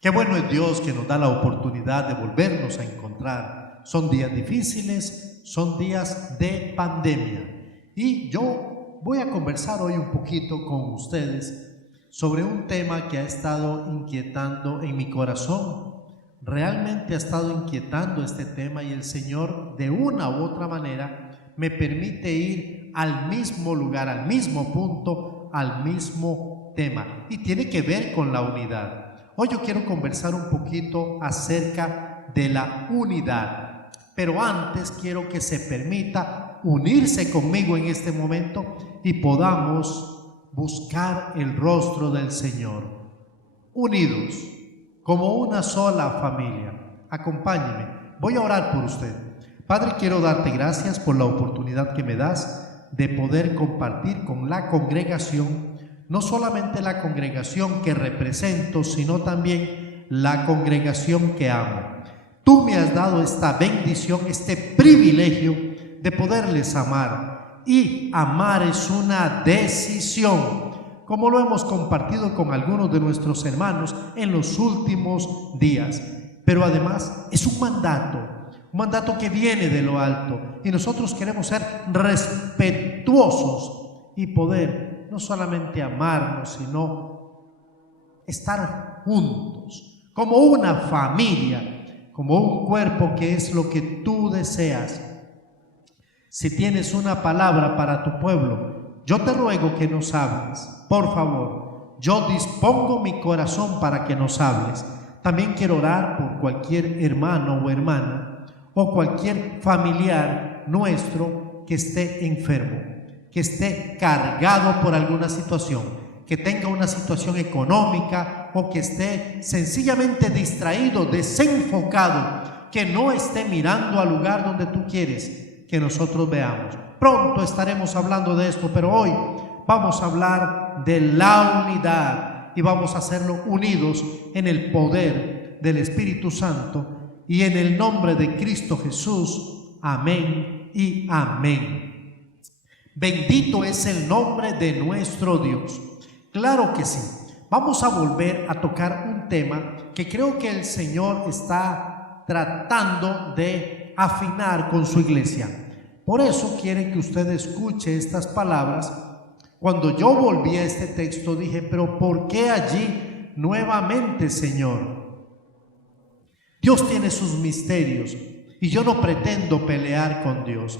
Qué bueno es Dios que nos da la oportunidad de volvernos a encontrar. Son días difíciles, son días de pandemia. Y yo voy a conversar hoy un poquito con ustedes sobre un tema que ha estado inquietando en mi corazón. Realmente ha estado inquietando este tema y el Señor de una u otra manera me permite ir al mismo lugar, al mismo punto, al mismo tema. Y tiene que ver con la unidad. Hoy yo quiero conversar un poquito acerca de la unidad, pero antes quiero que se permita unirse conmigo en este momento y podamos buscar el rostro del Señor, unidos, como una sola familia. Acompáñeme, voy a orar por usted. Padre, quiero darte gracias por la oportunidad que me das de poder compartir con la congregación, no solamente la congregación que represento, sino también la congregación que amo. Tú me has dado esta bendición, este privilegio de poderles amar. Y amar es una decisión, como lo hemos compartido con algunos de nuestros hermanos en los últimos días. Pero además es un mandato que viene de lo alto. Y nosotros queremos ser respetuosos y poder no solamente amarnos, sino estar juntos, como una familia, como un cuerpo, que es lo que tú deseas. Si tienes una palabra para tu pueblo, yo te ruego que nos hables, por favor. Yo dispongo mi corazón para que nos hables. También quiero orar por cualquier hermano o hermana o cualquier familiar nuestro que esté enfermo, que esté cargado por alguna situación, que tenga una situación económica o que esté sencillamente distraído, desenfocado, que no esté mirando al lugar donde tú quieres que nosotros veamos. Pronto estaremos hablando de esto, pero hoy vamos a hablar de la unidad y vamos a hacerlo unidos en el poder del Espíritu Santo y en el nombre de Cristo Jesús. Amén y amén. Bendito es el nombre de nuestro Dios. Claro que sí. Vamos a volver a tocar un tema que creo que el Señor está tratando de afinar con su iglesia. Por eso quiere que usted escuche estas palabras. Cuando yo volví a este texto dije, pero ¿por qué allí nuevamente, Señor? Dios tiene sus misterios y yo no pretendo pelear con Dios.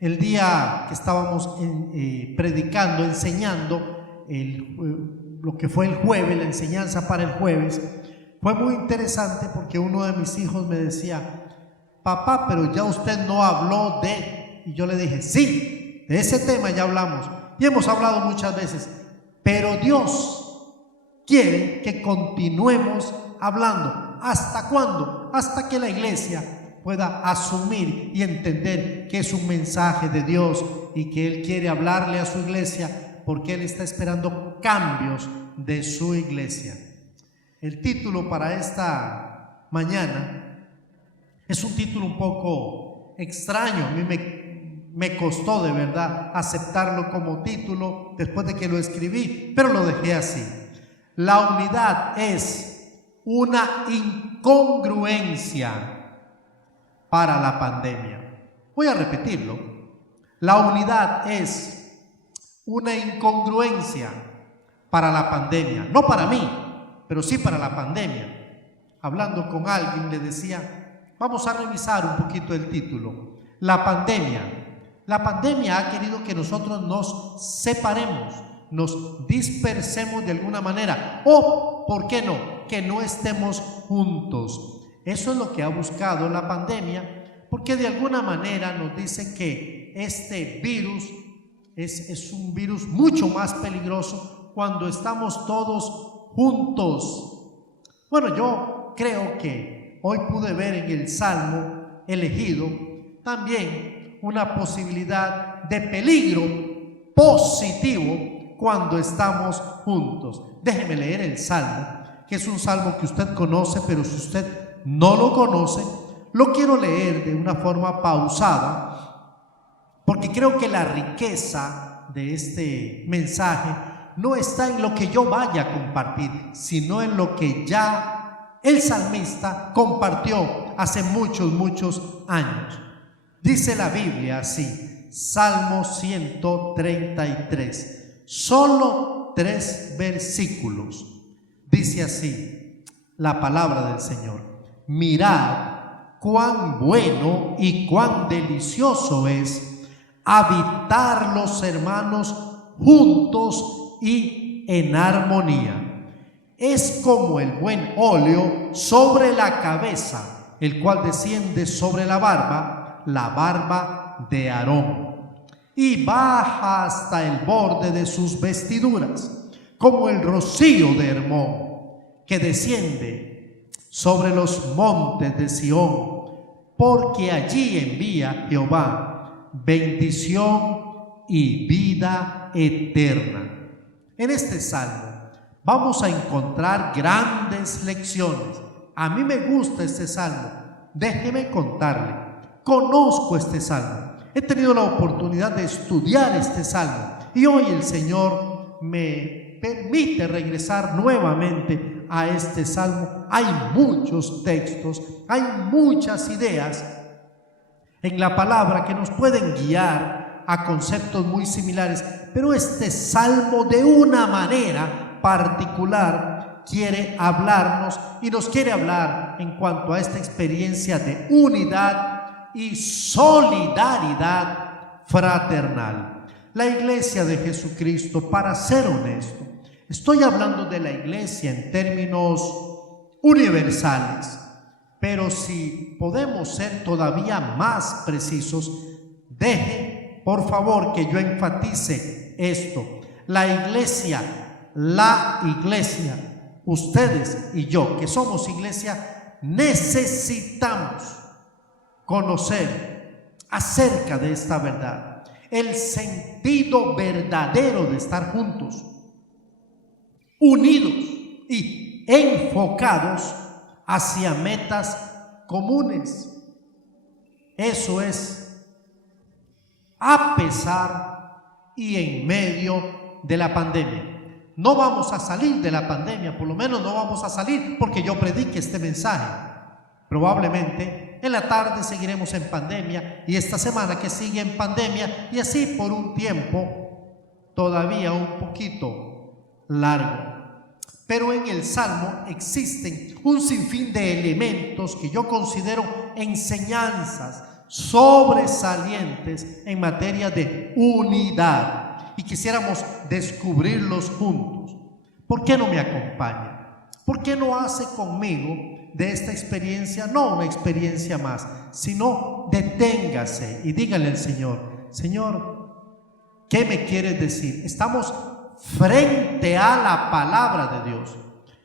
El día que estábamos predicando, enseñando lo que fue el jueves, la enseñanza para el jueves, fue muy interesante porque uno de mis hijos me decía, papá, pero ya usted no habló de... Y yo le dije, sí, de ese tema ya hablamos y hemos hablado muchas veces, pero Dios quiere que continuemos hablando. ¿Hasta cuándo? Hasta que la iglesia pueda asumir y entender que es un mensaje de Dios y que Él quiere hablarle a su iglesia porque Él está esperando cambios de su iglesia. El título para esta mañana es un título un poco extraño. A mí me costó de verdad aceptarlo como título después de que lo escribí, pero lo dejé así. La unidad es una incongruencia para la pandemia. Voy a repetirlo. La unidad es una incongruencia para la pandemia. No para mí, pero sí para la pandemia. Hablando con alguien le decía, vamos a revisar un poquito el título. La pandemia. La pandemia ha querido que nosotros nos separemos, nos dispersemos de alguna manera. O, ¿por qué no? Que no estemos juntos. Eso es lo que ha buscado la pandemia, porque de alguna manera nos dice que este virus es un virus mucho más peligroso cuando estamos todos juntos. Bueno, yo creo que hoy pude ver en el Salmo elegido también una posibilidad de peligro positivo cuando estamos juntos. Déjeme leer el Salmo, que es un salmo que usted conoce, pero si usted no lo conoce, lo quiero leer de una forma pausada, porque creo que la riqueza de este mensaje no está en lo que yo vaya a compartir, sino en lo que ya el salmista compartió hace muchos años. Dice la Biblia así, Salmo 133, solo 3 versículos. Dice así la palabra del Señor: mirad cuán bueno y cuán delicioso es habitar los hermanos juntos y en armonía. Es como el buen óleo sobre la cabeza, el cual desciende sobre la barba de Aarón, y baja hasta el borde de sus vestiduras, como el rocío de Hermón, que desciende sobre los montes de Sión, porque allí envía Jehová bendición y vida eterna. En este salmo vamos a encontrar grandes lecciones. A mí me gusta este salmo. Déjeme contarle, conozco este salmo. He tenido la oportunidad de estudiar este salmo y hoy el Señor me permite regresar nuevamente a este salmo. Hay muchos textos, hay muchas ideas en la palabra que nos pueden guiar a conceptos muy similares, pero este salmo de una manera particular quiere hablarnos y nos quiere hablar en cuanto a esta experiencia de unidad y solidaridad fraternal. La iglesia de Jesucristo, para ser honesto, estoy hablando de la iglesia en términos universales, pero si podemos ser todavía más precisos, deje por favor que yo enfatice esto. La iglesia, ustedes y yo, que somos iglesia, necesitamos conocer acerca de esta verdad, el sentido verdadero de estar juntos, unidos y enfocados hacia metas comunes. Eso es a pesar y en medio de la pandemia. No vamos a salir de la pandemia, por lo menos no vamos a salir porque yo predique este mensaje. Probablemente en la tarde seguiremos en pandemia y esta semana que sigue en pandemia y así por un tiempo todavía un poquito largo. Pero en el Salmo existen un sinfín de elementos que yo considero enseñanzas sobresalientes en materia de unidad y quisiéramos descubrirlos juntos. ¿Por qué no me acompaña? ¿Por qué no hace conmigo de esta experiencia no una experiencia más, sino deténgase y dígale al Señor: Señor, ¿qué me quieres decir? Estamos frente a la palabra de Dios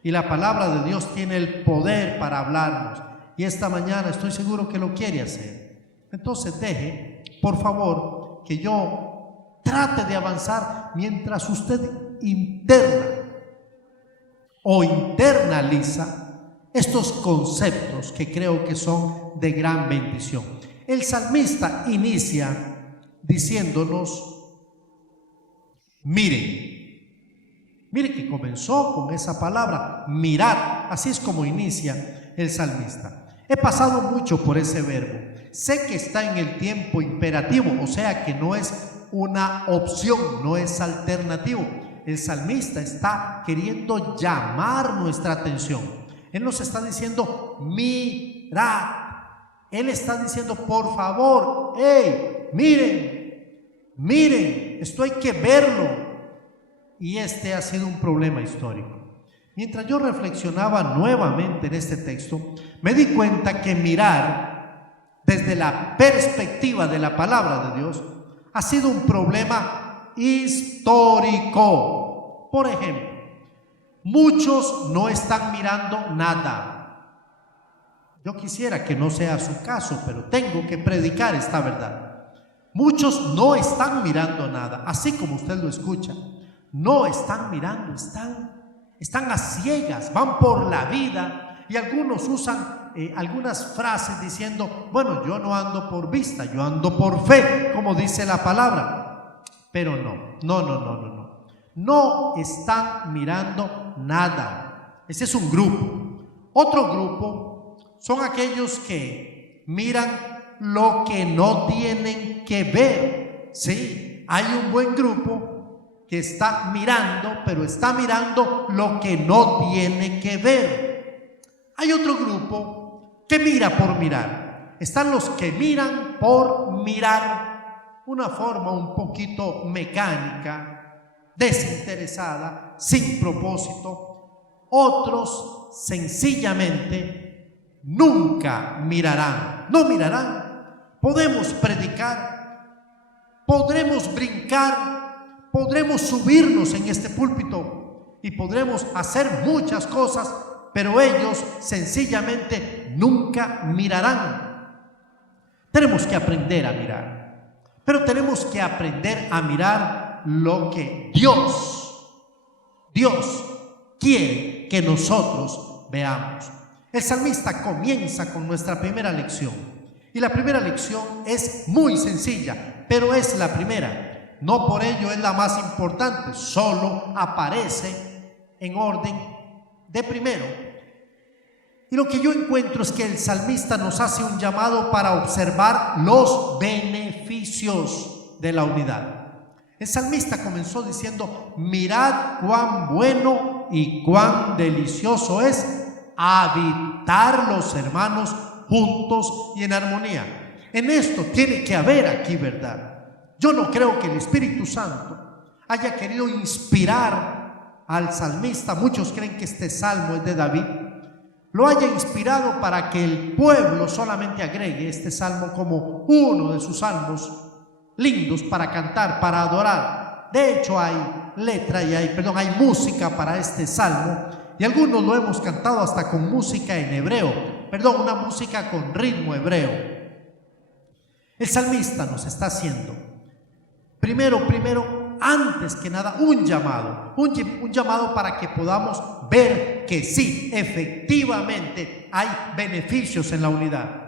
y la palabra de Dios tiene el poder para hablarnos y esta mañana estoy seguro que lo quiere hacer. Entonces deje por favor que yo trate de avanzar mientras usted interna o internaliza estos conceptos que creo que son de gran bendición. El salmista inicia diciéndonos: miren. Mire que comenzó con esa palabra, mirad. Así es como inicia el salmista. He pasado mucho por ese verbo. Sé que está en el tiempo imperativo, o sea que no es una opción, no es alternativo. El salmista está queriendo llamar nuestra atención. Él nos está diciendo: mirad. Él está diciendo: por favor, hey, miren, esto hay que verlo. Y este ha sido un problema histórico. Mientras yo reflexionaba nuevamente en este texto, me di cuenta que mirar desde la perspectiva de la palabra de Dios ha sido un problema histórico. Por ejemplo, muchos no están mirando nada. Yo quisiera que no sea su caso, pero tengo que predicar esta verdad. Muchos no están mirando nada, así como usted lo escucha. No están mirando, están a ciegas, van por la vida y algunos usan algunas frases diciendo: bueno, yo no ando por vista, yo ando por fe, como dice la palabra. Pero no están mirando nada. Ese es un grupo. Otro grupo son aquellos que miran lo que no tienen que ver. Sí, hay un buen grupo que está mirando, pero está mirando lo que no tiene que ver. Hay otro grupo que mira por mirar. Están los que miran por mirar, una forma un poquito mecánica, desinteresada, sin propósito. Otros sencillamente nunca mirarán, no mirarán. Podemos predicar, podremos brincar, podremos subirnos en este púlpito y podremos hacer muchas cosas, pero ellos sencillamente nunca mirarán. Tenemos que aprender a mirar, pero tenemos que aprender a mirar lo que Dios quiere que nosotros veamos. El salmista comienza con nuestra primera lección, y la primera lección es muy sencilla, pero es la primera. No por ello es la más importante, solo aparece en orden de primero. Y lo que yo encuentro es que el salmista nos hace un llamado para observar los beneficios de la unidad. El salmista comenzó diciendo: mirad cuán bueno y cuán delicioso es habitar los hermanos juntos y en armonía. En esto tiene que haber aquí verdad. Yo no creo que el Espíritu Santo haya querido inspirar al salmista. Muchos creen que este salmo es de David. Lo haya inspirado para que el pueblo solamente agregue este salmo como uno de sus salmos lindos para cantar, para adorar. De hecho hay letra y hay música para este salmo, y algunos lo hemos cantado hasta con música en hebreo, una música con ritmo hebreo. El salmista nos está haciendo primero, antes que nada, un llamado para que podamos ver que sí, efectivamente hay beneficios en la unidad.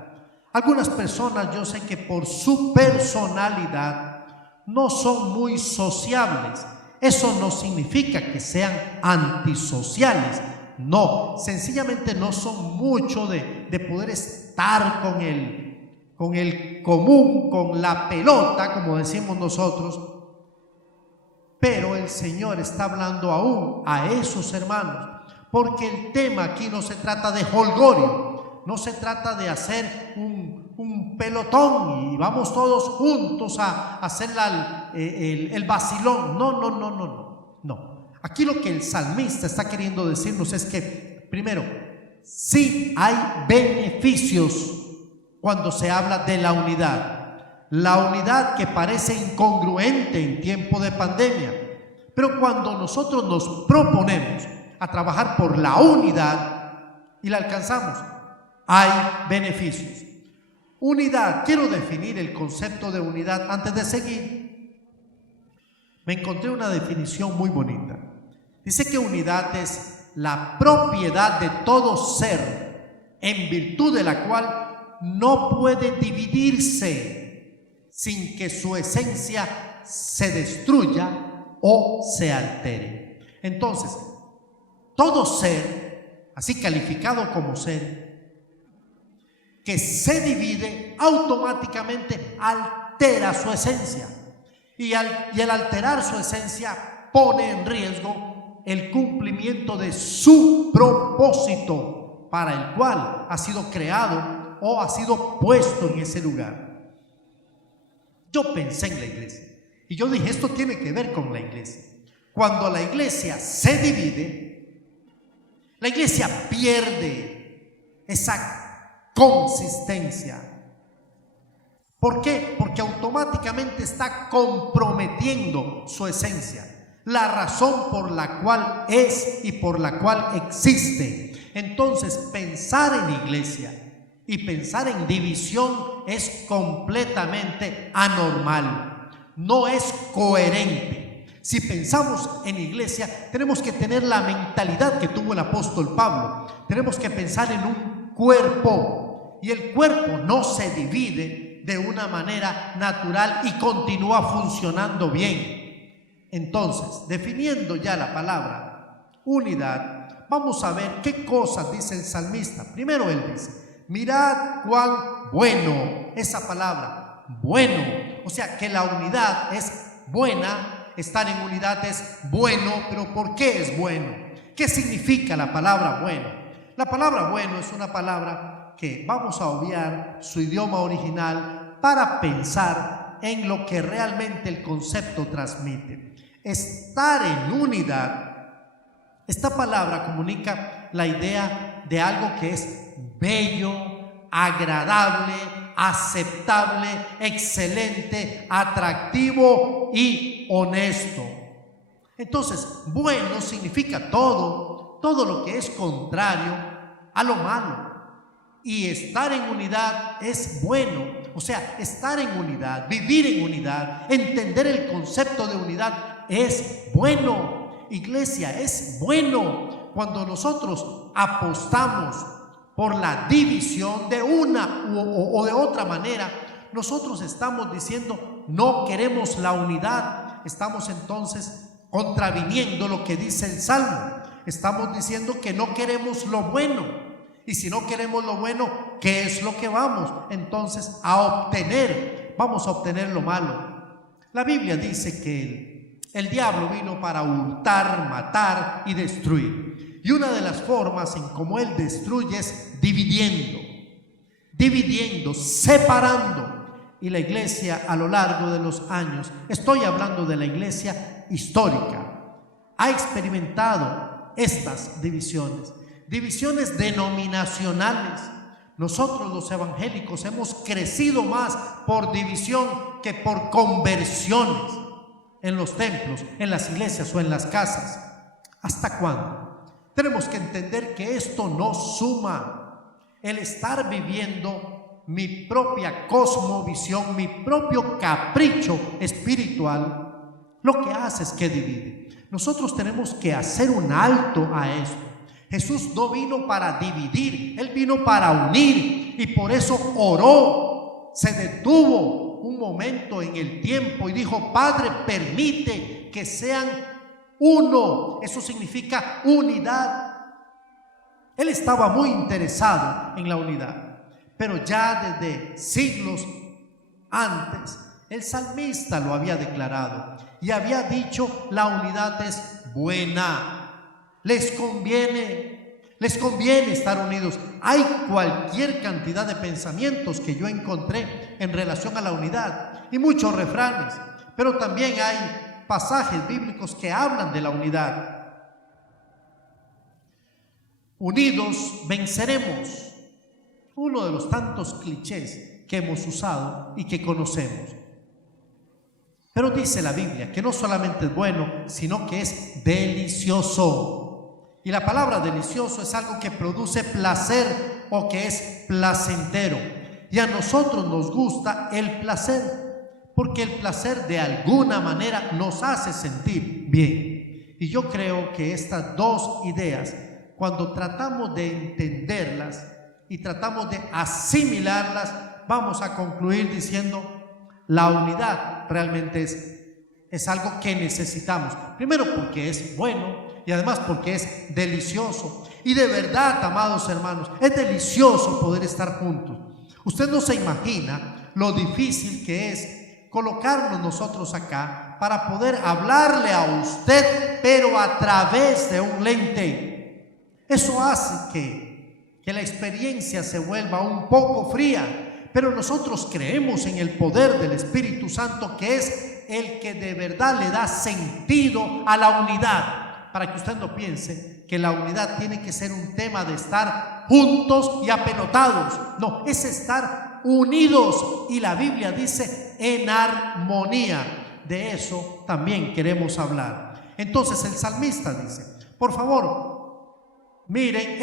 Algunas personas, yo sé que por su personalidad no son muy sociables. Eso no significa que sean antisociales, no, sencillamente no son mucho de poder estar con el común, con la pelota, como decimos nosotros. Pero el Señor está hablando aún a esos hermanos, porque el tema aquí no se trata de jolgorio, no se trata de hacer un pelotón y vamos todos juntos a hacer el vacilón. No. Aquí lo que el salmista está queriendo decirnos es que, primero, sí hay beneficios cuando se habla de la unidad. La unidad que parece incongruente en tiempo de pandemia, pero cuando nosotros nos proponemos a trabajar por la unidad y la alcanzamos, hay beneficios. Unidad, quiero definir el concepto de unidad. Antes de seguir, me encontré una definición muy bonita. Dice que unidad es la propiedad de todo ser, en virtud de la cual no puede dividirse sin que su esencia se destruya o se altere. Entonces, todo ser, así calificado como ser, que se divide, automáticamente altera su esencia. Y al alterar su esencia, pone en riesgo el cumplimiento de su propósito para el cual ha sido creado o ha sido puesto en ese lugar. Yo pensé en la iglesia y yo dije, esto tiene que ver con la iglesia. Cuando la iglesia se divide, la iglesia pierde esa consistencia. ¿Por qué? Porque automáticamente está comprometiendo su esencia, la razón por la cual es y por la cual existe. Entonces, pensar en iglesia y pensar en división es completamente anormal, no es coherente. Si pensamos en iglesia, tenemos que tener la mentalidad que tuvo el apóstol Pablo. Tenemos que pensar en un cuerpo, y el cuerpo no se divide de una manera natural y continúa funcionando bien. Entonces, definiendo ya la palabra unidad, Vamos a ver qué cosas dice el salmista. Primero él dice, mirad cuán bueno, esa palabra, bueno, o sea que la unidad es buena, estar en unidad es bueno, pero ¿por qué es bueno? ¿Qué significa la palabra bueno? La palabra bueno es una palabra que vamos a obviar su idioma original para pensar en lo que realmente el concepto transmite. Estar en unidad. Esta palabra comunica la idea de algo que es bello, agradable, aceptable, excelente, atractivo y honesto. Entonces, bueno significa todo lo que es contrario a lo malo. Y estar en unidad es bueno. O sea, estar en unidad, vivir en unidad, entender el concepto de unidad es bueno. Iglesia, es bueno cuando nosotros apostamos por la división de una o de otra manera. Nosotros estamos diciendo no queremos la unidad. Estamos entonces contraviniendo lo que dice el Salmo. Estamos diciendo que no queremos lo bueno. Y si no queremos lo bueno, ¿qué es lo que vamos entonces a obtener? Vamos a obtener lo malo. La Biblia dice que el diablo vino para hurtar, matar y destruir. Y una de las formas en cómo él destruye es dividiendo, separando. Y la iglesia a lo largo de los años, estoy hablando de la iglesia histórica, ha experimentado estas divisiones denominacionales. Nosotros los evangélicos hemos crecido más por división que por conversiones en los templos, en las iglesias o en las casas. ¿Hasta cuándo? Tenemos que entender que esto no suma. El estar viviendo mi propia cosmovisión, mi propio capricho espiritual, lo que hace es que divide. Nosotros tenemos que hacer un alto a esto. Jesús no vino para dividir, Él vino para unir, y por eso oró, se detuvo un momento en el tiempo y dijo: Padre, permite que sean uno. Eso significa unidad. Él estaba muy interesado en la unidad, pero ya desde siglos antes el salmista lo había declarado y había dicho: la unidad es buena. Les conviene estar unidos. Hay cualquier cantidad de pensamientos que yo encontré en relación a la unidad y muchos refranes, pero también hay pasajes bíblicos que hablan de la unidad. Unidos venceremos, uno de los tantos clichés que hemos usado y que conocemos. Pero dice la Biblia que no solamente es bueno, sino que es delicioso. Y la palabra delicioso es algo que produce placer o que es placentero. Y a nosotros nos gusta el placer, porque el placer de alguna manera nos hace sentir bien. Y yo creo que estas dos ideas, cuando tratamos de entenderlas y tratamos de asimilarlas, vamos a concluir diciendo: la unidad realmente es algo que necesitamos. Primero porque es bueno, y además porque es delicioso. Y de verdad, amados hermanos, es delicioso poder estar juntos. Usted no se imagina lo difícil que es colocarnos nosotros acá para poder hablarle a usted, pero a través de un lente. Eso hace que la experiencia se vuelva un poco fría, pero nosotros creemos en el poder del Espíritu Santo, que es el que de verdad le da sentido a la unidad. Para que usted no piense que la unidad tiene que ser un tema de estar juntos y apelotados. No, es estar unidos. Y la Biblia dice en armonía. De eso también queremos hablar. Entonces el salmista dice: por favor, miren,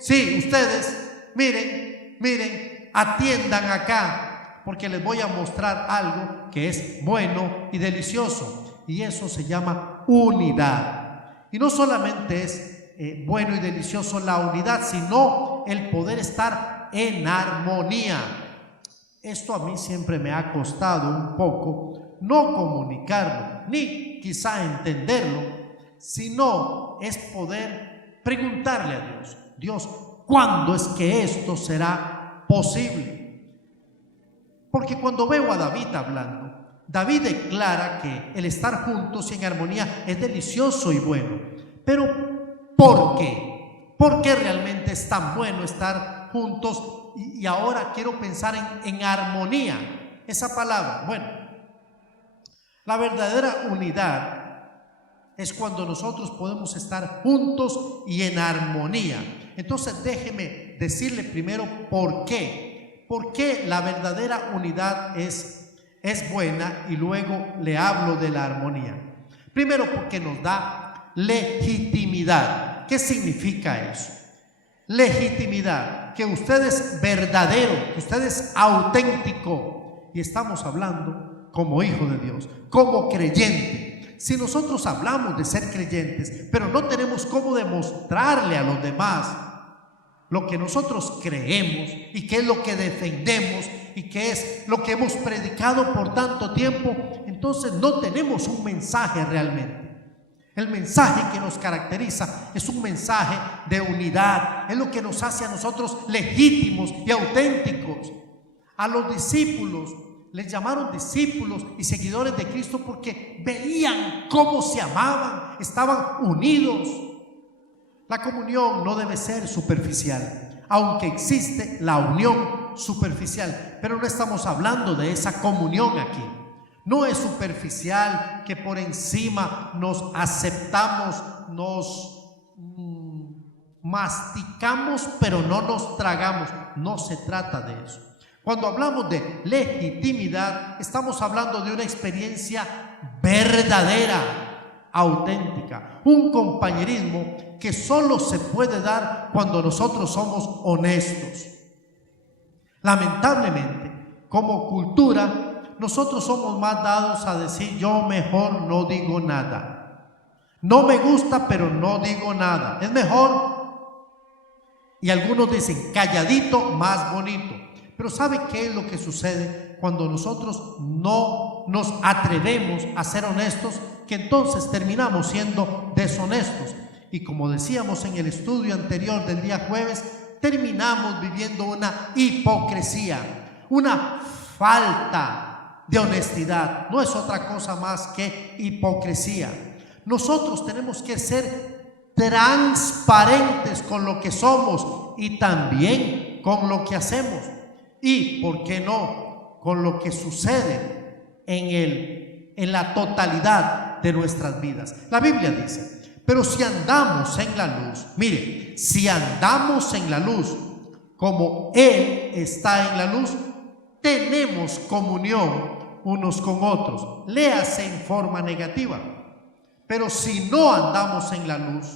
sí, ustedes, miren, atiendan acá, porque les voy a mostrar algo que es bueno y delicioso. Y eso se llama unidad. Y no solamente es bueno y delicioso la unidad, sino el poder estar en armonía. Esto a mí siempre me ha costado un poco, no comunicarlo, ni quizá entenderlo, sino es poder preguntarle a Dios, Dios, ¿cuándo es que esto será posible? Porque cuando veo a David hablando, David declara que el estar juntos y en armonía es delicioso y bueno. Pero ¿por qué? ¿Por qué realmente es tan bueno estar juntos? Y ahora quiero pensar en armonía. Esa palabra, bueno, la verdadera unidad es cuando nosotros podemos estar juntos y en armonía. Entonces déjeme decirle primero por qué. ¿Por qué la verdadera unidad es buena? Y luego le hablo de la armonía. Primero, porque nos da legitimidad. ¿Qué significa eso? Legitimidad, que usted es verdadero, que usted es auténtico. Y estamos hablando como hijo de Dios, como creyente. Si nosotros hablamos de ser creyentes, pero no tenemos cómo demostrarle a los demás lo que nosotros creemos y qué es lo que defendemos y qué es lo que hemos predicado por tanto tiempo, entonces no tenemos un mensaje realmente. El mensaje que nos caracteriza es un mensaje de unidad, es lo que nos hace a nosotros legítimos y auténticos. A los discípulos les llamaron discípulos y seguidores de Cristo porque veían cómo se amaban, estaban unidos. La comunión no debe ser superficial, aunque existe la unión superficial, pero no estamos hablando de esa comunión aquí. No es superficial que por encima nos aceptamos, nos masticamos, pero no nos tragamos. No se trata de eso. Cuando hablamos de legitimidad, estamos hablando de una experiencia verdadera, auténtica, un compañerismo que solo se puede dar cuando nosotros somos honestos. Lamentablemente, como cultura, nosotros somos más dados a decir yo mejor no digo nada. No me gusta, pero no digo nada. Es mejor. Y algunos dicen calladito, más bonito. Pero ¿sabe qué es lo que sucede cuando nosotros no nos atrevemos a ser honestos? Que entonces terminamos siendo deshonestos. Y como decíamos en el estudio anterior del día jueves, terminamos viviendo una hipocresía, una falta de honestidad. No es otra cosa más que hipocresía. Nosotros tenemos que ser transparentes con lo que somos y también con lo que hacemos. Y, ¿por qué no?, con lo que sucede en la totalidad de nuestras vidas. La Biblia dice, pero si andamos en la luz, mire, si andamos en la luz como Él está en la luz, tenemos comunión unos con otros. Léase en forma negativa. Pero si no andamos en la luz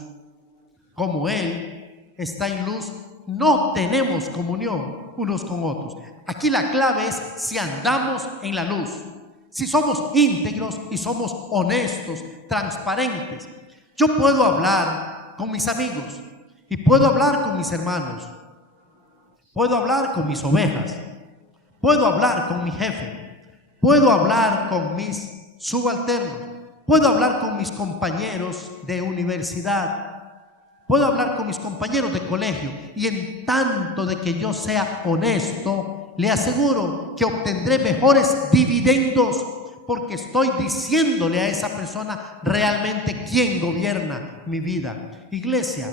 como Él está en luz, no tenemos comunión unos con otros. Aquí la clave es si andamos en la luz, si somos íntegros y somos honestos, transparentes. Yo puedo hablar con mis amigos y puedo hablar con mis hermanos, puedo hablar con mis ovejas, puedo hablar con mi jefe, puedo hablar con mis subalternos, puedo hablar con mis compañeros de universidad, puedo hablar con mis compañeros de colegio, y en tanto de que yo sea honesto, le aseguro que obtendré mejores dividendos, porque estoy diciéndole a esa persona realmente quién gobierna mi vida. Iglesia,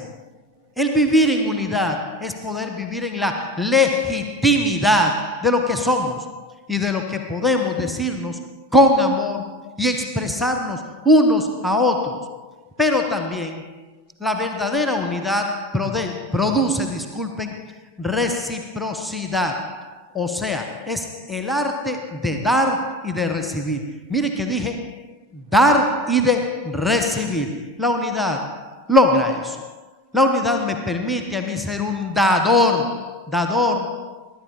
el vivir en unidad es poder vivir en la legitimidad de lo que somos y de lo que podemos decirnos con amor y expresarnos unos a otros. Pero también la verdadera unidad produce, reciprocidad. O sea, es el arte de dar y de recibir. Mire que dije dar y de recibir. La unidad logra eso. La unidad me permite a mí ser un dador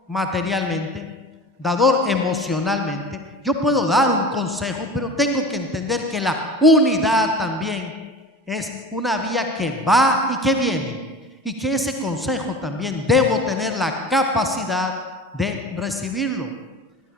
materialmente, dador emocionalmente. Yo puedo dar un consejo, pero tengo que entender que la unidad también es una vía que va y que viene, y que ese consejo también debo tener la capacidad de recibirlo.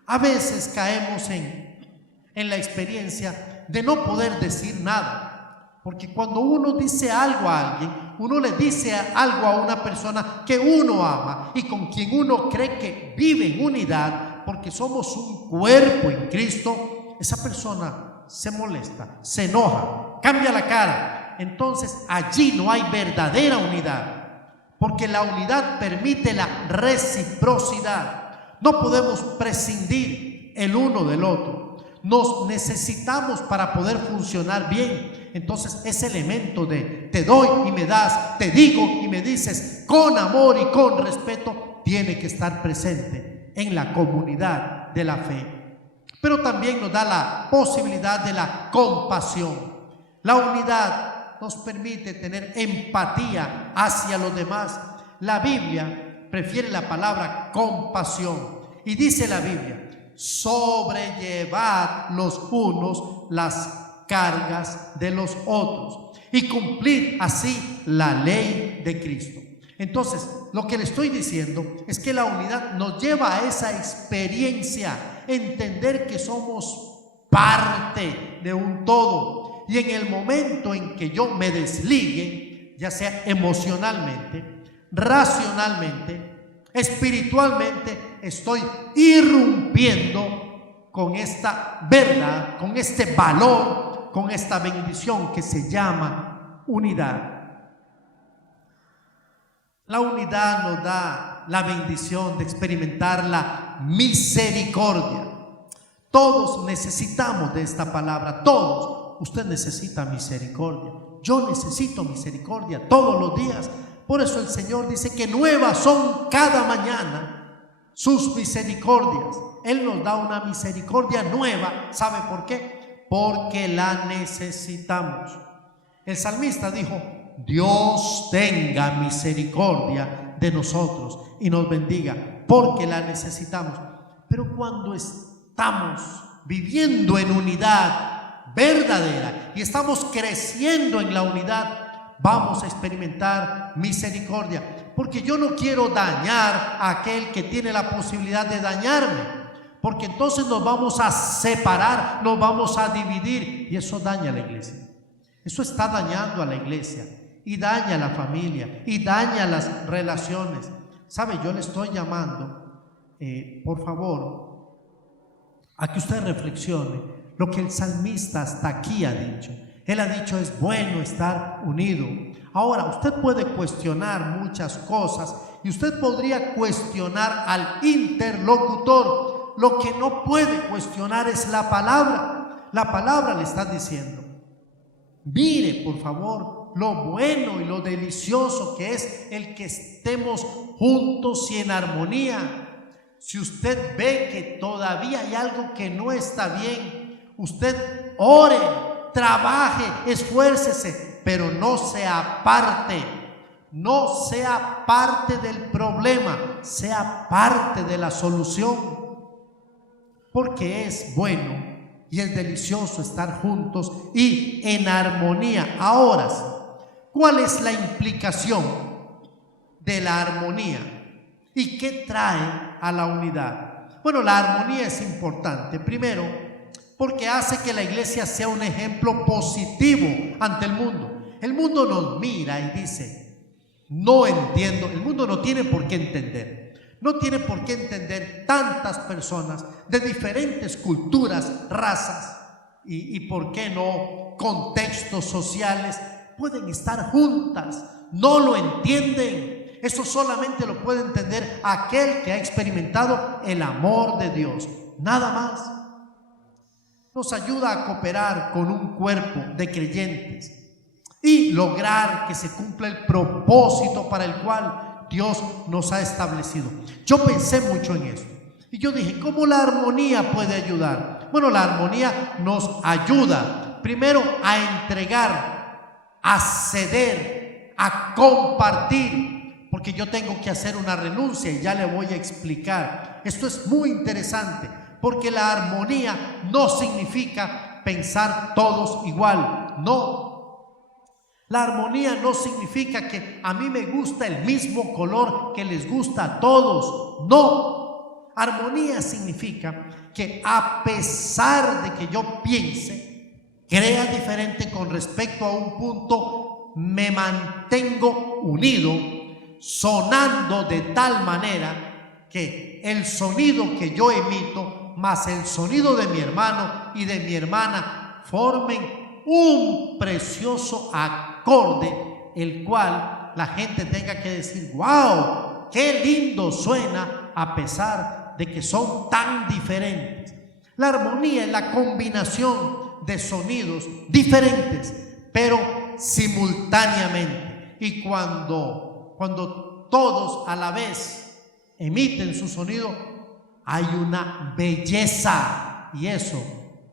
A veces caemos en la experiencia de no poder decir nada, Porque cuando uno dice algo a alguien, uno le dice algo a una persona que uno ama y con quien uno cree que vive en unidad, porque somos un cuerpo en Cristo, esa persona se molesta, se enoja, cambia la cara. Entonces allí no hay verdadera unidad, porque la unidad permite la reciprocidad. No podemos prescindir el uno del otro. Nos necesitamos para poder funcionar bien. Entonces ese elemento de te doy y me das, te digo y me dices, con amor y con respeto, tiene que estar presente en la comunidad de la fe. Pero también nos da la posibilidad de la compasión. La unidad nos permite tener empatía hacia los demás. La Biblia prefiere la palabra compasión y dice la Biblia: sobrellevad los unos las cargas de los otros y cumplir así la ley de Cristo. Entonces, lo que le estoy diciendo es que la unidad nos lleva a esa experiencia, entender que somos parte de un todo, y en el momento en que yo me desligue, ya sea emocionalmente, racionalmente, espiritualmente, estoy irrumpiendo con esta verdad, con este valor, con esta bendición que se llama unidad. La unidad nos da la bendición de experimentar la misericordia. Todos necesitamos de esta palabra, todos. Usted necesita misericordia, yo necesito misericordia todos los días. Por eso el Señor dice que nuevas son cada mañana sus misericordias. Él nos da una misericordia nueva. ¿Sabe por qué? Porque la necesitamos. El salmista dijo: Dios tenga misericordia de nosotros y nos bendiga, porque la necesitamos. Pero cuando estamos viviendo en unidad verdadera y estamos creciendo en la unidad, vamos a experimentar misericordia, porque yo no quiero dañar a aquel que tiene la posibilidad de dañarme, porque entonces nos vamos a separar, nos vamos a dividir, y eso daña a la iglesia. Eso está dañando a la iglesia y daña a la familia y daña las relaciones. ¿Sabe? Yo le estoy llamando, por favor, a que usted reflexione lo que el salmista hasta aquí ha dicho. Él ha dicho: es bueno estar unido. Ahora, usted puede cuestionar muchas cosas y usted podría cuestionar al interlocutor. Lo que no puede cuestionar es la palabra. La palabra le está diciendo: mire, por favor, lo bueno y lo delicioso que es el que estemos juntos y en armonía. Si usted ve que todavía hay algo que no está bien, usted ore, trabaje, esfuércese, pero no sea parte. No sea parte del problema, sea parte de la solución. Porque es bueno y es delicioso estar juntos y en armonía. Ahora, ¿cuál es la implicación de la armonía? ¿Y qué trae a la unidad? Bueno, la armonía es importante. Primero, porque hace que la iglesia sea un ejemplo positivo ante el mundo. El mundo nos mira y dice: no entiendo. El mundo no tiene por qué entender. No tiene por qué entender tantas personas de diferentes culturas, razas y por qué no, contextos sociales, pueden estar juntas. No lo entienden. Eso solamente lo puede entender aquel que ha experimentado el amor de Dios. Nada más. Nos ayuda a cooperar con un cuerpo de creyentes y lograr que se cumpla el propósito para el cual Dios nos ha establecido. Yo pensé mucho en eso y yo dije: ¿cómo la armonía puede ayudar? Bueno, la armonía nos ayuda primero a entregar, a ceder, a compartir, porque yo tengo que hacer una renuncia y ya le voy a explicar. Esto es muy interesante, porque la armonía no significa pensar todos igual, no. La armonía no significa que a mí me gusta el mismo color que les gusta a todos, no. Armonía significa que a pesar de que yo piense crea diferente con respecto a un punto, me mantengo unido, sonando de tal manera que el sonido que yo emito más el sonido de mi hermano y de mi hermana formen un precioso acorde, el cual la gente tenga que decir: wow, qué lindo suena, a pesar de que son tan diferentes. La armonía es la combinación de sonidos diferentes, pero simultáneamente. Y cuando todos a la vez emiten su sonido, hay una belleza, y eso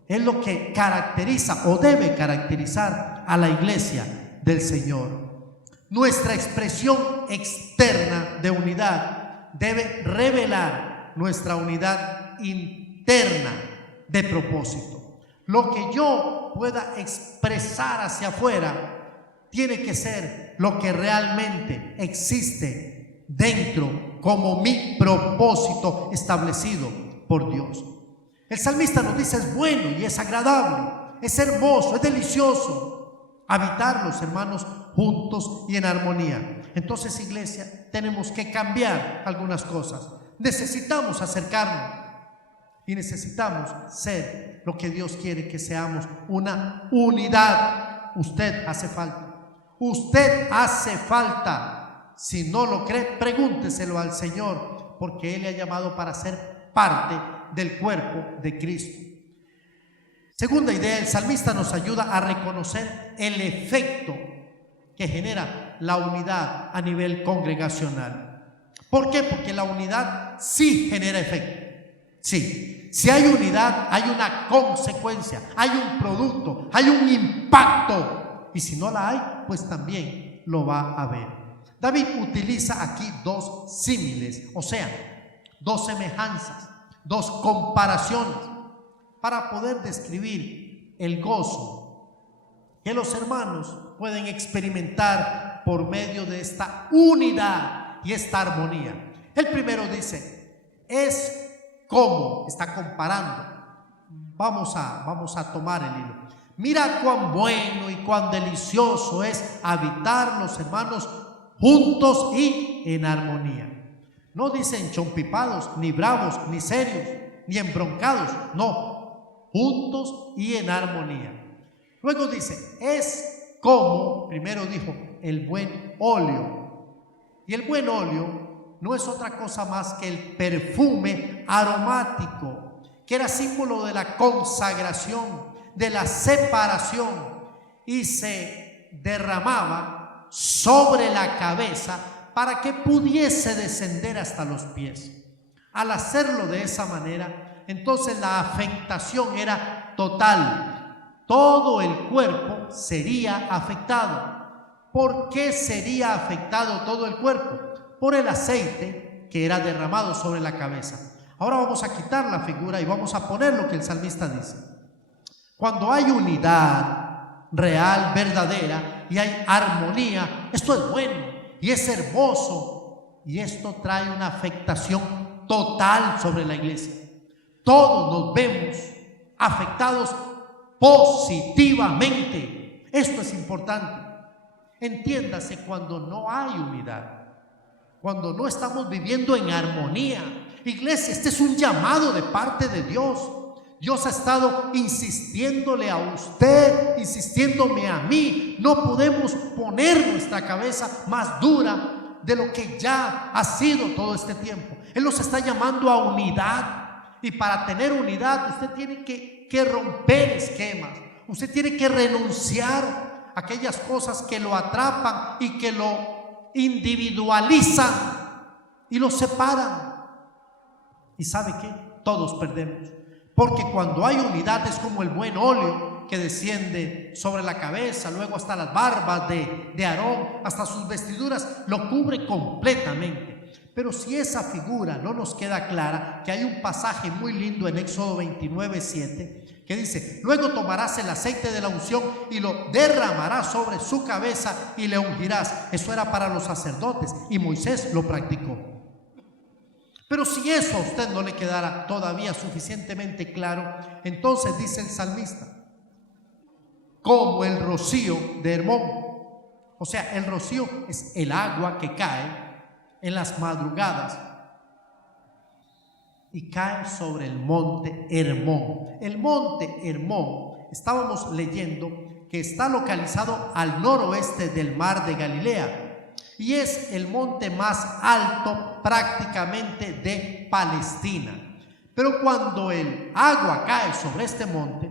es lo que caracteriza o debe caracterizar a la iglesia del Señor. Nuestra expresión externa de unidad debe revelar nuestra unidad interna de propósito. Lo que yo pueda expresar hacia afuera tiene que ser lo que realmente existe dentro como mi propósito establecido por Dios. El salmista nos dice: es bueno y es agradable, es hermoso, es delicioso habitar los hermanos juntos y en armonía. Entonces, iglesia, tenemos que cambiar algunas cosas. Necesitamos acercarnos y necesitamos ser lo que Dios quiere que seamos, una unidad. Usted hace falta. Usted hace falta. Si no lo cree, pregúnteselo al Señor, porque Él le ha llamado para ser parte del cuerpo de Cristo. Segunda idea, el salmista nos ayuda a reconocer el efecto que genera la unidad a nivel congregacional. ¿Por qué? Porque la unidad sí genera efecto. Sí, si hay unidad, hay una consecuencia, hay un producto, hay un impacto. Y si no la hay, pues también lo va a haber. David utiliza aquí dos símiles, o sea, dos semejanzas, dos comparaciones, para poder describir el gozo que los hermanos pueden experimentar por medio de esta unidad y esta armonía. El primero dice: es como, está comparando. Vamos a tomar el hilo. Mira cuán bueno y cuán delicioso es habitar los hermanos juntos y en armonía. No dicen chompipados, ni bravos, ni serios, ni embroncados. No, juntos y en armonía. Luego dice: es como, primero dijo, el buen óleo. Y el buen óleo no es otra cosa más que el perfume aromático, que era símbolo de la consagración, de la separación, y se derramaba sobre la cabeza para que pudiese descender hasta los pies. Al hacerlo de esa manera, entonces la afectación era total. Todo el cuerpo sería afectado. ¿Por qué sería afectado todo el cuerpo? Por el aceite que era derramado sobre la cabeza. Ahora vamos a quitar la figura y vamos a poner lo que el salmista dice. Cuando hay unidad real, verdadera, y hay armonía, esto es bueno y es hermoso, y esto trae una afectación total sobre la iglesia. Todos nos vemos afectados positivamente. Esto es importante. Entiéndase, cuando no hay unidad, cuando no estamos viviendo en armonía. Iglesia, este es un llamado de parte de Dios. Dios ha estado insistiéndole a usted, insistiéndome a mí. No podemos poner nuestra cabeza más dura de lo que ya ha sido todo este tiempo. Él nos está llamando a unidad, y para tener unidad usted tiene que romper esquemas. Usted tiene que renunciar a aquellas cosas que lo atrapan y que lo individualizan y lo separan. ¿Y sabe qué? Todos perdemos. Porque cuando hay unidad es como el buen óleo que desciende sobre la cabeza, luego hasta las barbas de Aarón, hasta sus vestiduras, lo cubre completamente. Pero si esa figura no nos queda clara, que hay un pasaje muy lindo en Éxodo 29:7, que dice: luego tomarás el aceite de la unción y lo derramarás sobre su cabeza y le ungirás. Eso era para los sacerdotes y Moisés lo practicó. Pero si eso a usted no le quedara todavía suficientemente claro, entonces dice el salmista: como el rocío de Hermón. O sea, el rocío es el agua que cae en las madrugadas y cae sobre el monte Hermón. El monte Hermón, estábamos leyendo que está localizado al noroeste del mar de Galilea y es el monte más alto prácticamente de Palestina. Pero cuando el agua cae sobre este monte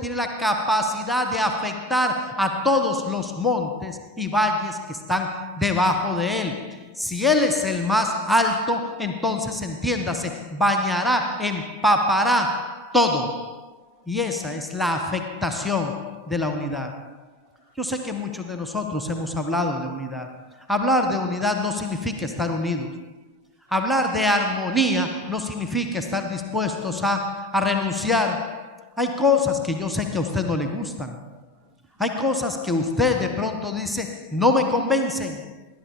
tiene la capacidad de afectar a todos los montes y valles que están debajo de él. Si él es el más alto, entonces entiéndase, bañará, empapará todo. Y esa es la afectación de la unidad. Yo sé que muchos de nosotros hemos hablado de unidad. Hablar de unidad no significa estar unidos. Hablar de armonía no significa estar dispuestos a renunciar. Hay cosas que yo sé que a usted no le gustan. Hay cosas que usted de pronto dice, no me convencen.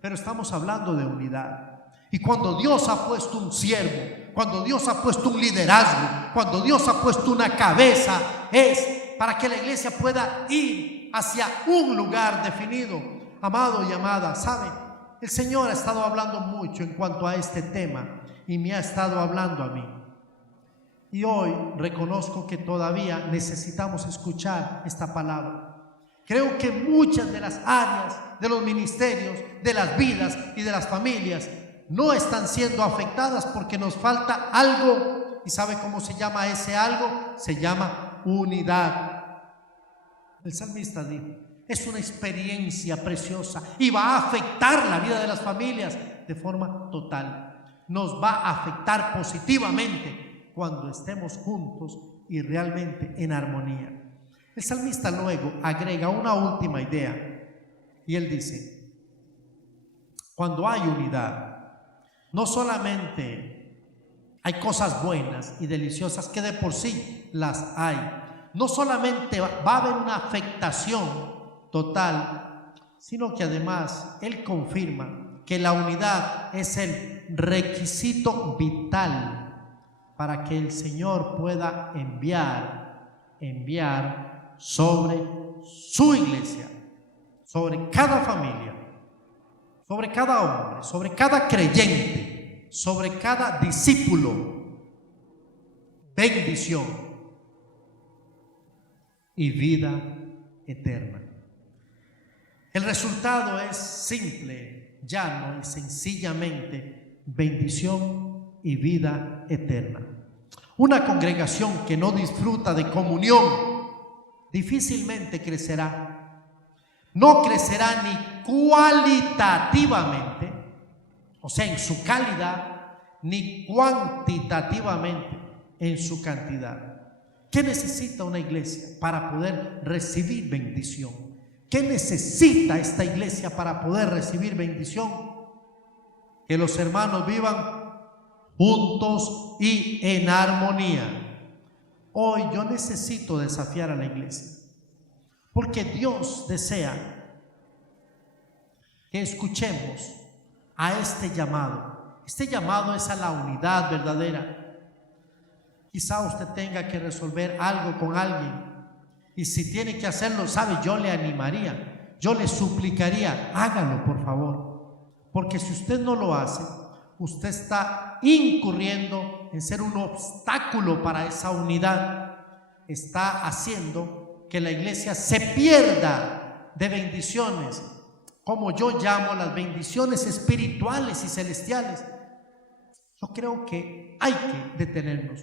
Pero estamos hablando de unidad. Y cuando Dios ha puesto un siervo, cuando Dios ha puesto un liderazgo, cuando Dios ha puesto una cabeza, es para que la iglesia pueda ir hacia un lugar definido. Amado y amada, ¿sabe? El Señor ha estado hablando mucho en cuanto a este tema y me ha estado hablando a mí. Y hoy reconozco que todavía necesitamos escuchar esta palabra. Creo que muchas de las áreas de los ministerios, de las vidas y de las familias no están siendo afectadas porque nos falta algo. ¿Y sabe cómo se llama ese algo? Se llama unidad. El salmista dijo, es una experiencia preciosa y va a afectar la vida de las familias de forma total. Nos va a afectar positivamente cuando estemos juntos y realmente en armonía. El salmista luego agrega una última idea y él dice, cuando hay unidad, no solamente hay cosas buenas y deliciosas que de por sí las hay, no solamente va a haber una afectación total, sino que además él confirma que la unidad es el requisito vital para que el Señor pueda enviar sobre su iglesia, sobre cada familia, sobre cada hombre, sobre cada creyente, sobre cada discípulo, bendición y vida eterna. El resultado es simple, llano y sencillamente bendición y vida eterna. Una congregación que no disfruta de comunión difícilmente crecerá. No crecerá ni cualitativamente, o sea, en su calidad, ni cuantitativamente en su cantidad. ¿Qué necesita una iglesia para poder recibir bendición? ¿Qué necesita esta iglesia para poder recibir bendición? Que los hermanos vivan juntos y en armonía. Hoy yo necesito desafiar a la iglesia, porque Dios desea que escuchemos a este llamado. Este llamado es a la unidad verdadera. Quizá usted tenga que resolver algo con alguien, y si tiene que hacerlo, sabe, yo le animaría, yo le suplicaría, hágalo por favor, porque si usted no lo hace, usted está incurriendo en ser un obstáculo para esa unidad. Está haciendo que la iglesia se pierda de bendiciones, como yo llamo las bendiciones espirituales y celestiales. Yo creo que hay que detenernos.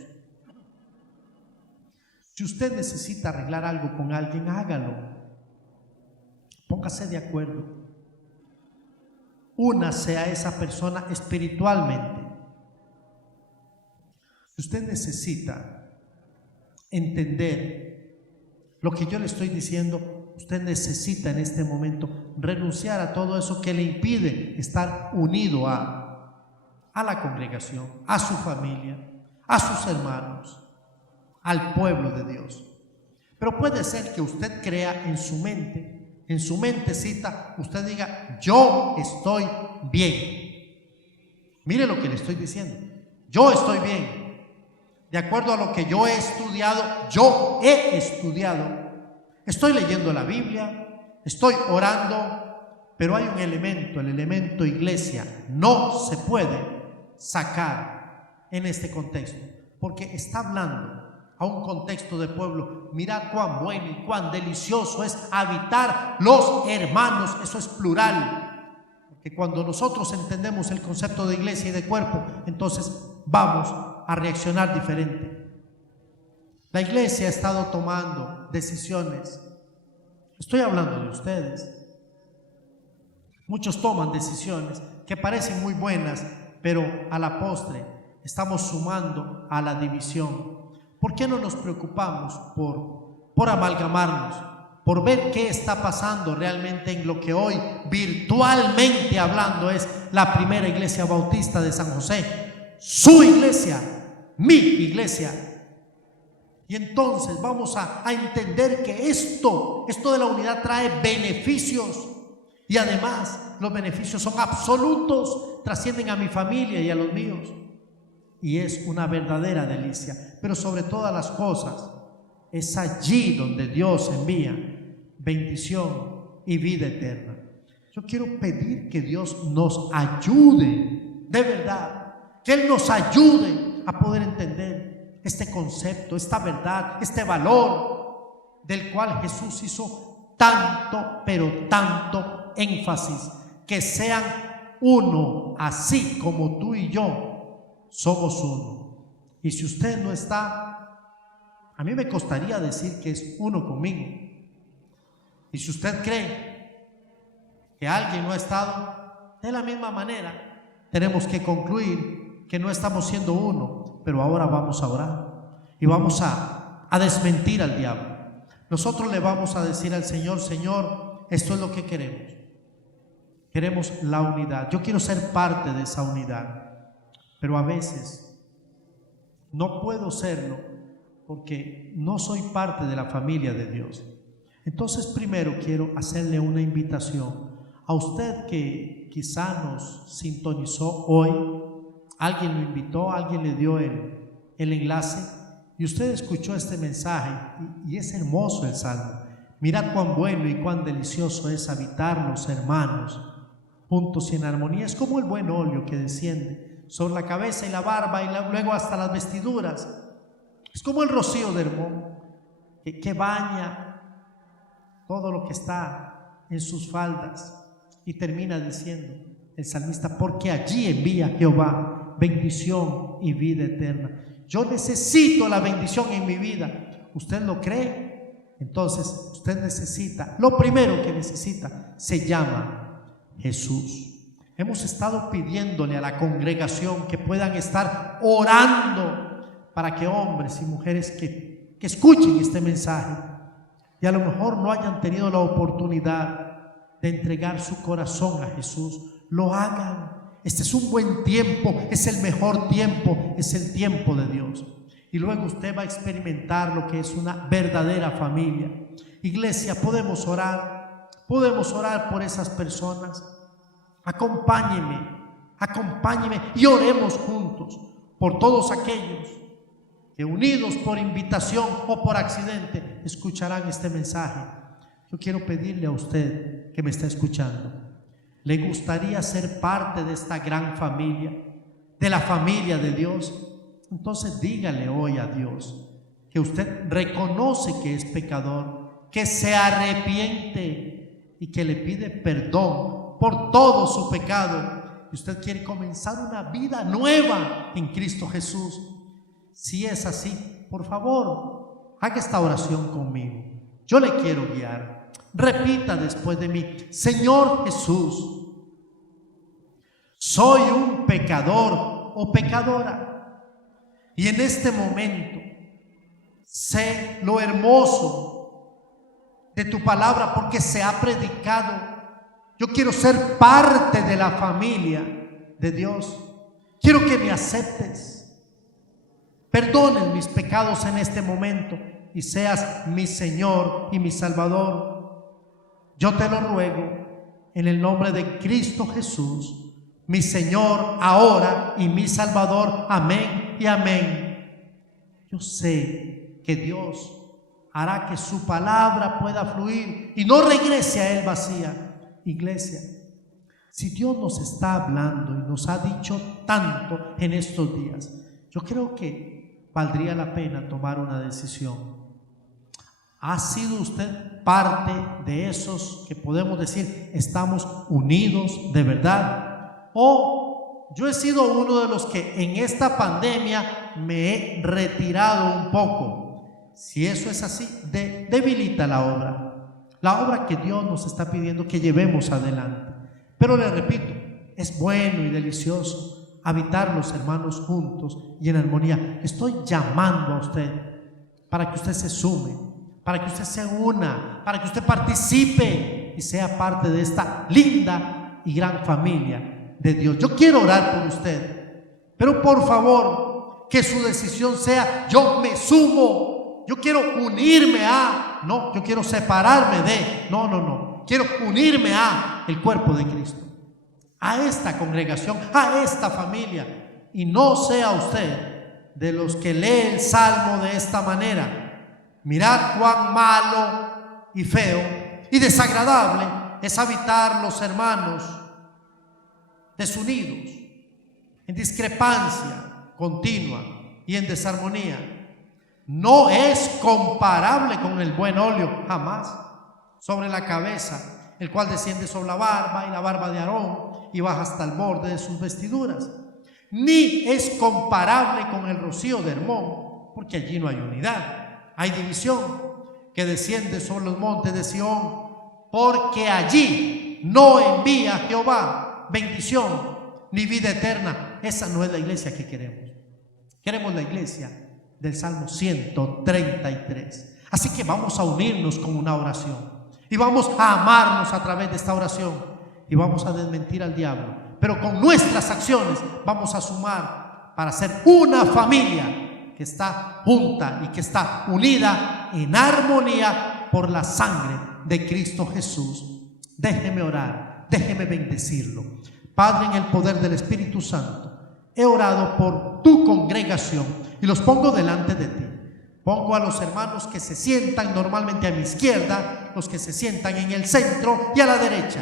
Si usted necesita arreglar algo con alguien, hágalo. Póngase de acuerdo. Únase a esa persona espiritualmente. Si usted necesita entender lo que yo le estoy diciendo, usted necesita en este momento renunciar a todo eso que le impide estar unido a la congregación, a su familia, a sus hermanos, al pueblo de Dios. Pero puede ser que usted crea en su mentecita, usted diga, yo estoy bien. Mire lo que le estoy diciendo, yo estoy bien. De acuerdo a lo que yo he estudiado, Estoy leyendo la Biblia, estoy orando, pero hay un elemento, el elemento iglesia, no se puede sacar en este contexto, porque está hablando a un contexto de pueblo. Mira cuán bueno y cuán delicioso es habitar los hermanos, eso es plural, porque cuando nosotros entendemos el concepto de iglesia y de cuerpo, entonces vamos a reaccionar diferente. La iglesia ha estado tomando decisiones, estoy hablando de ustedes. Muchos toman decisiones que parecen muy buenas, pero a la postre estamos sumando a la división. ¿Por qué no nos preocupamos por amalgamarnos, por ver qué está pasando realmente en lo que hoy, virtualmente hablando, es la primera iglesia bautista de San José? Su iglesia, mi iglesia. Y entonces vamos a entender que esto de la unidad trae beneficios. Y además los beneficios son absolutos, trascienden a mi familia y a los míos. Y es una verdadera delicia. Pero sobre todas las cosas, es allí donde Dios envía bendición y vida eterna. Yo quiero pedir que Dios nos ayude, de verdad, que Él nos ayude a poder entender este concepto, esta verdad, este valor del cual Jesús hizo tanto, pero tanto énfasis, que sean uno, así como tú y yo somos uno. Y si usted no está, a mí me costaría decir que es uno conmigo. Y si usted cree que alguien no ha estado, de la misma manera tenemos que concluir que no estamos siendo uno. Pero ahora vamos a orar y vamos a desmentir al diablo. Nosotros le vamos a decir al Señor: Señor, esto es lo que queremos. Queremos la unidad. Yo quiero ser parte de esa unidad, pero a veces no puedo serlo porque no soy parte de la familia de Dios. Entonces, primero quiero hacerle una invitación a usted que quizá nos sintonizó hoy. Alguien lo invitó, alguien le dio el enlace y usted escuchó este mensaje y es hermoso el salmo. Mirad cuán bueno y cuán delicioso es habitar los hermanos juntos y en armonía. Es como el buen óleo que desciende sobre la cabeza y la barba y luego hasta las vestiduras. Es como el rocío de Hermón que baña todo lo que está en sus faldas. Y termina diciendo el salmista: porque allí envía Jehová bendición y vida eterna. Yo necesito la bendición en mi vida. ¿Usted lo cree? Entonces usted necesita, lo primero que necesita se llama Jesús. Hemos estado pidiéndole a la congregación que puedan estar orando para que hombres y mujeres que escuchen este mensaje y a lo mejor no hayan tenido la oportunidad de entregar su corazón a Jesús, lo hagan. Este es un buen tiempo, es el mejor tiempo, es el tiempo de Dios. Y luego usted va a experimentar lo que es una verdadera familia. Iglesia, podemos orar por esas personas. Acompáñeme y oremos juntos por todos aquellos que, unidos por invitación o por accidente, escucharán este mensaje. Yo quiero pedirle a usted que me está escuchando: ¿le gustaría ser parte de esta gran familia, de la familia de Dios? Entonces dígale hoy a Dios que usted reconoce que es pecador, que se arrepiente y que le pide perdón por todo su pecado. Y usted quiere comenzar una vida nueva en Cristo Jesús. Si es así, por favor, haga esta oración conmigo. Yo le quiero guiar. Repita después de mí: Señor Jesús, soy un pecador o pecadora, y en este momento sé lo hermoso de tu palabra porque se ha predicado. Yo quiero ser parte de la familia de Dios. Quiero que me aceptes. Perdones mis pecados en este momento y seas mi Señor y mi Salvador. Yo te lo ruego en el nombre de Cristo Jesús, mi Señor ahora y mi Salvador. Amén y amén. Yo sé que Dios hará que su palabra pueda fluir y no regrese a él vacía. Iglesia, si Dios nos está hablando y nos ha dicho tanto en estos días, yo creo que valdría la pena tomar una decisión. ¿Ha sido usted parte de esos que podemos decir estamos unidos de verdad? ¿O yo he sido uno de los que en esta pandemia me he retirado un poco? Si eso es así, debilita la obra que Dios nos está pidiendo que llevemos adelante. Pero le repito, es bueno y delicioso habitar los hermanos juntos y en armonía. Estoy llamando a usted para que usted se sume, para que usted se una, para que usted participe y sea parte de esta linda y gran familia de Dios. Yo quiero orar por usted, pero por favor, que su decisión sea: yo me sumo, yo quiero unirme a, no, yo quiero separarme de, no, quiero unirme a el cuerpo de Cristo, a esta congregación, a esta familia. Y no sea usted de los que lee el Salmo de esta manera: mirad cuán malo y feo y desagradable es habitar los hermanos desunidos, en discrepancia continua y en desarmonía. No es comparable con el buen óleo, jamás, sobre la cabeza, el cual desciende sobre la barba y la barba de Aarón y baja hasta el borde de sus vestiduras. Ni es comparable con el rocío de Hermón, porque allí no hay unidad. Hay división que desciende sobre los montes de Sión, porque allí no envía Jehová bendición ni vida eterna. Esa no es la iglesia que queremos. Queremos la iglesia del Salmo 133. Así que vamos a unirnos con una oración y vamos a amarnos a través de esta oración y vamos a desmentir al diablo, pero con nuestras acciones vamos a sumar para ser una familia que está junta y que está unida en armonía por la sangre de Cristo Jesús. Déjeme orar, déjeme bendecirlo. Padre, en el poder del Espíritu Santo, he orado por tu congregación y los pongo delante de ti. Pongo a los hermanos que se sientan normalmente a mi izquierda, los que se sientan en el centro y a la derecha,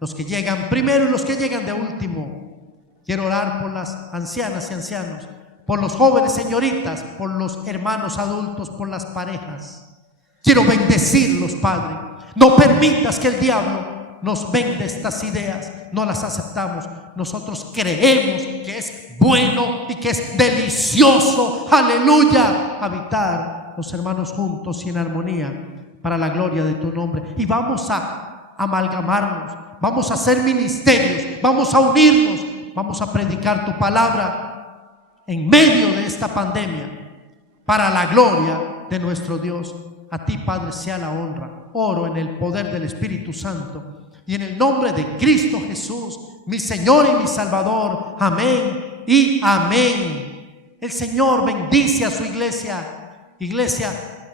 los que llegan primero y los que llegan de último. Quiero orar por las ancianas y ancianos, por los jóvenes, señoritas, por los hermanos adultos, por las parejas. Quiero bendecirlos, Padre. No permitas que el diablo nos venda estas ideas. No las aceptamos. Nosotros creemos que es bueno y que es delicioso, aleluya, habitar los hermanos juntos y en armonía para la gloria de tu nombre. Y vamos a amalgamarnos, vamos a hacer ministerios, vamos a unirnos, vamos a predicar tu palabra en medio de esta pandemia, para la gloria de nuestro Dios. A ti, Padre, sea la honra. Oro en el poder del Espíritu Santo y en el nombre de Cristo Jesús, mi Señor y mi Salvador. Amén y amén. El Señor bendice a su iglesia. Iglesia,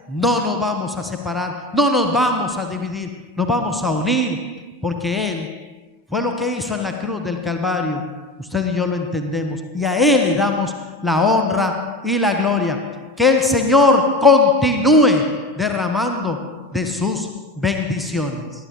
no nos vamos a separar, no nos vamos a dividir, nos vamos a unir, porque Él fue lo que hizo en la cruz del Calvario. Usted y yo lo entendemos y a Él le damos la honra y la gloria. Que el Señor continúe derramando de sus bendiciones.